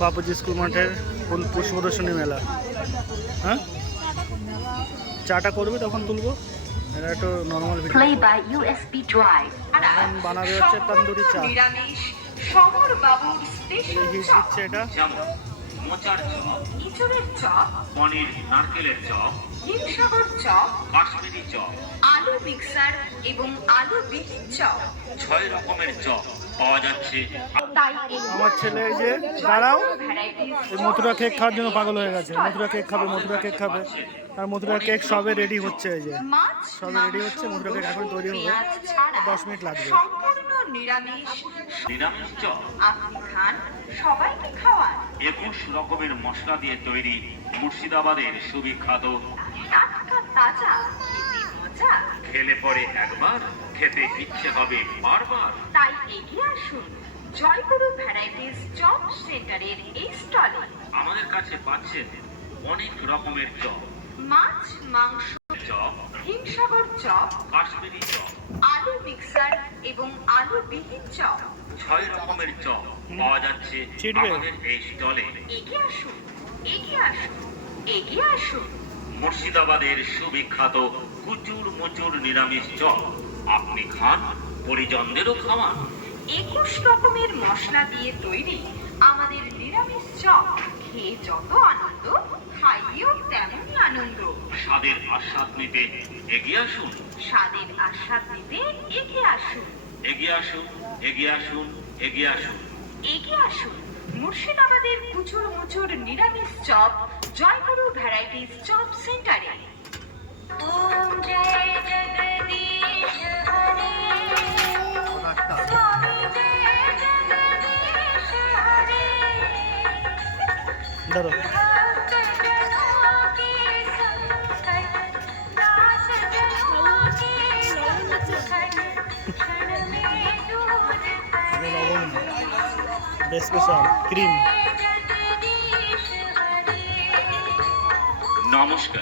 Bapuji school মাঠের কোন পুষ্প প্রদর্শনী মেলা? হ্যাঁ? চাটা করবে তখন তুলবো? এটা একটু নর্মাল ভিডিও বানাবে হচ্ছে তন্দুরি চা। দিচ্ছে এটা। মোচার চপ। ইঁচড়ের চপ। পনির নারকেলের chop. Himsagar chop. Kashmiri chop. আলু মিক্সার এবং আলু বিহীন চপ ছয় রকমের চপ পাওয়া যাচ্ছে। আমার ছেলে এই যে দাঁড়াও। মথুরা কেক খাওয়ার জন্য পাগল হয়ে গেছে। মথুরা কেক খাবে মথুরা কেক খাবে। আর মথুরা কেক সবে রেডি হচ্ছে এই যে। সব ready হচ্ছে, মধুরা কেক এখন তৈরি হবে। দশ মিনিট লাগবে। সম্পূর্ণ নিরামিষ। চপ আপনি খান সবাইকে খাওয়ান। একুশ রকমের মশলা দিয়ে তৈরি মুর্শিদাবাদের সুবিখ্যাত টাটকা তাজা। খেলে পরে একবার খেতে ইচ্ছে হবে বারবার। তাই এগিয়ে আসুন। জয়গুরু ভ্যারাইটিস চপ সেন্টারের এই স্টলে আমাদের কাছে পাচ্ছেন অনেক রকমের চপ। মাছ মাংস chop Himsagar chop Kashmiri chop আলু মিক্সার এবং আলু বিহীন চপ। ছয় রকমের চপ পাওয়া যাচ্ছে। আমাদের এই স্টলে এগিয়ে আসুন এগিয়ে আসুন এগিয়ে আসুন। মুর্শিদাবাদের সুবিখ্যাত কুচুর মুচুর নিরামিষ চপ। আপনি খান পরিজনদেরও খাওয়ান। একুশ রকমের মশলা দিয়ে তৈরি আমাদের নিরামিষ চপ। খেয়ে যত আনন্দ খাইয়েও তেমনই আনন্দ। স্বাদের আস্বাদ নিতে এগিয়ে আসুন। স্বাদের আস্বাদ নিতে এগিয়ে আসুন। এগিয়ে আসুন এগিয়ে আসুন এগিয়ে আসুন। এগিয়ে আসুন। মুর্শিদাবাদের কুচুর মুচুর নিরামিষ চপ জয়গুরু ভ্যারাইটিস চপ সেন্টারে। ওম জয় জগদীশ হরে। স্বামী জয় জগদীশ হরে। স্পেশাল ক্রিম নমস্কার